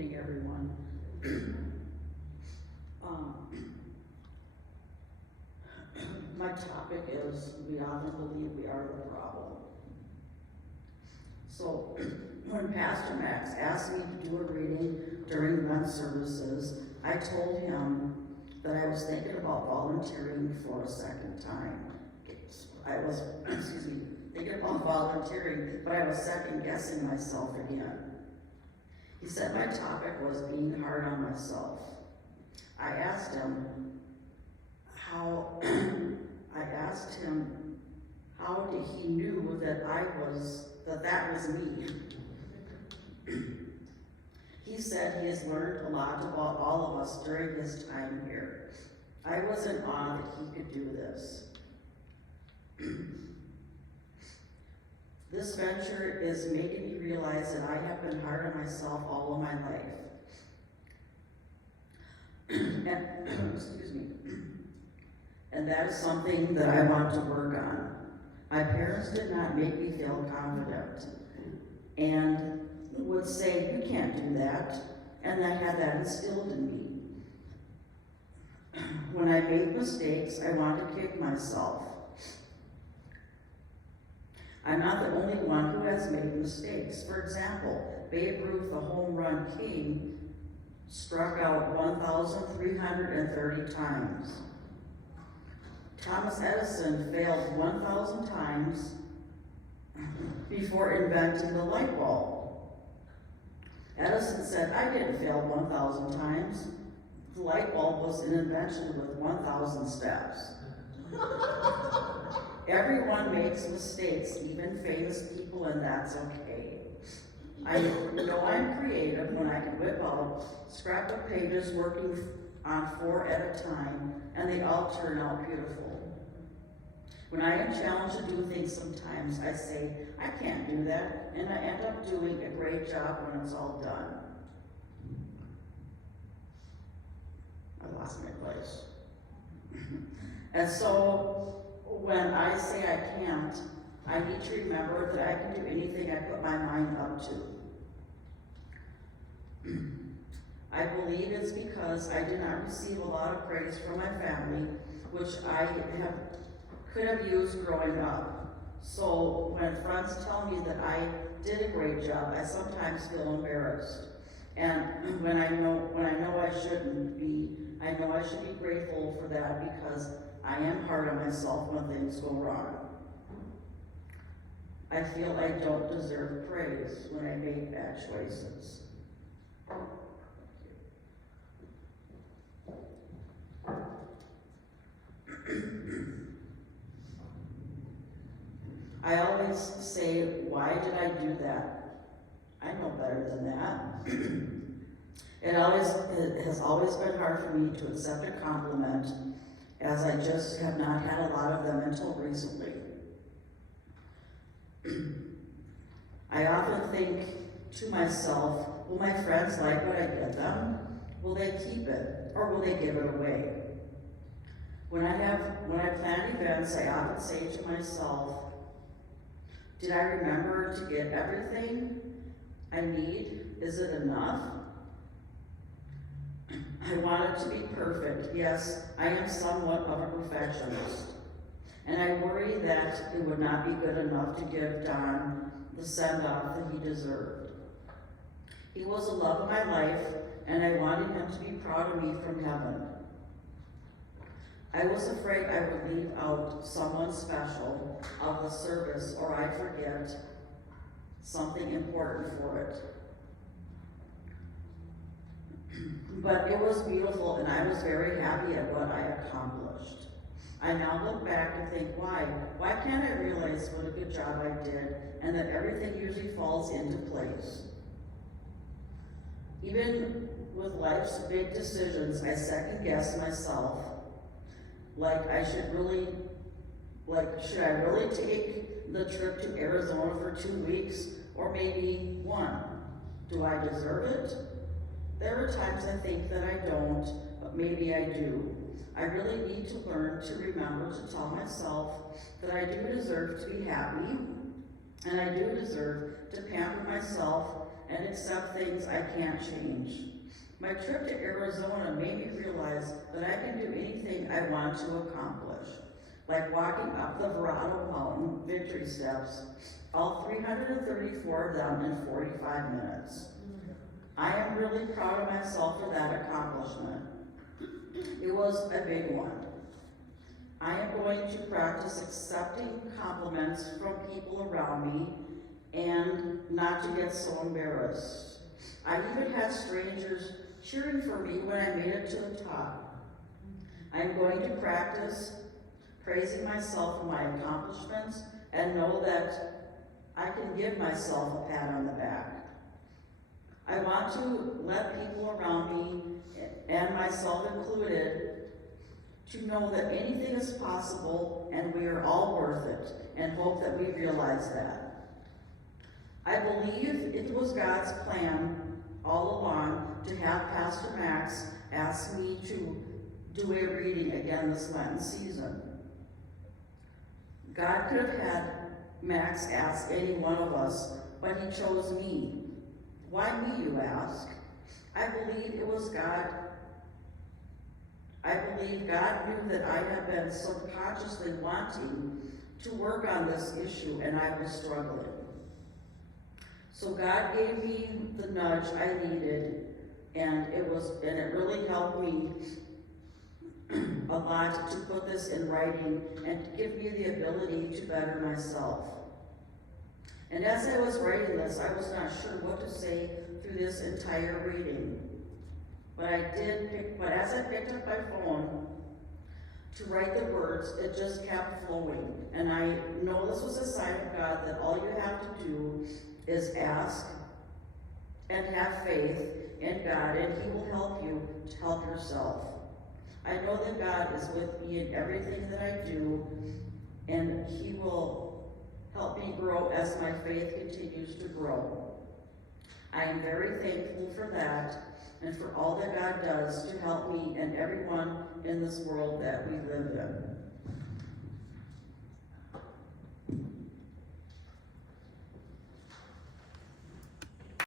evening, everyone. My topic is, we often believe we are the problem. So, when Pastor Max asked me to do a reading during Lent services, I told him that I was thinking about volunteering for a second time. I was, thinking about volunteering, but I was second guessing myself again. He said my topic was being hard on myself. I asked him how he knew that that was me. He said he has learned a lot about all of us during his time here. I was in awe that he could do this. This venture is making me realize that I have been hard on myself all of my life. And that is something that I want to work on. My parents did not make me feel confident and would say, "You can't do that," and I had that instilled in me. When I made mistakes, I wanted to kick myself. I'm not the only one who has made mistakes. For example, Babe Ruth, the home run king, struck out 1,330 times. Thomas Edison failed 1,000 times before inventing the light bulb. Edison said, "I didn't fail 1,000 times. The light bulb was an invention with 1,000 steps." Everyone makes mistakes, even famous people, and that's okay. I know I'm creative when I can whip out scrapbook pages working on 4 at a time, and they all turn out beautiful. When I am challenged to do things sometimes, I say, "I can't do that," and I end up doing a great job when it's all done. I lost my place. And so, when I say I can't, I need to remember that I can do anything I put my mind up to. I believe it's because I did not receive a lot of praise from my family, which I could have used growing up. So when friends tell me that I did a great job, I sometimes feel embarrassed. And when I know I shouldn't be, I know I should be grateful for that because I am hard on myself when things go wrong. I feel I don't deserve praise when I make bad choices. I always say, "Why did I do that? I know better than that." It has always been hard for me to accept a compliment, as I just have not had a lot of them until recently. I often think to myself, will my friends like what I give them? Will they keep it, or will they give it away? When I plan events, I often say to myself, did I remember to get everything I need? Is it enough? I want it to be perfect. Yes, I am somewhat of a perfectionist. And I worry that it would not be good enough to give Don the send-off that he deserved. He was the love of my life, and I wanted him to be proud of me from heaven. I was afraid I would leave out someone special of the service, or I'd forget something important for it. But it was beautiful, and I was very happy at what I accomplished. I now look back and think, why? Why can't I realize what a good job I did, and that everything usually falls into place? Even with life's big decisions, I second guess myself. Should I really take the trip to Arizona for 2 weeks, or maybe 1? Do I deserve it? There are times I think that I don't, but maybe I do. I really need to learn to remember to tell myself that I do deserve to be happy, and I do deserve to pamper myself and accept things I can't change. My trip to Arizona made me realize that I can do anything I want to accomplish, like walking up the Verado Mountain Victory Steps, all 334 of them in 45 minutes. I am really proud of myself for that accomplishment. It was a big one. I am going to practice accepting compliments from people around me and not to get so embarrassed. I even had strangers cheering for me when I made it to the top. I am going to practice praising myself for my accomplishments and know that I can give myself a pat on the back. I want to let people around me, and myself included, to know that anything is possible and we are all worth it, and hope that we realize that. I believe it was God's plan all along to have Pastor Max ask me to do a reading again this Lenten season. God could have had Max ask any one of us, but he chose me. Why me, you ask? I believe it was God. I believe God knew that I had been subconsciously wanting to work on this issue, and I was struggling. So God gave me the nudge I needed, and it really helped me a lot to put this in writing and to give me the ability to better myself. And as I was writing this, I was not sure what to say through this entire reading. But as I picked up my phone to write the words, it just kept flowing. And I know this was a sign of God that all you have to do is ask and have faith in God, and he will help you to help yourself. I know that God is with me in everything that I do, and he will help me grow as my faith continues to grow. I am very thankful for that and for all that God does to help me and everyone in this world that we live in.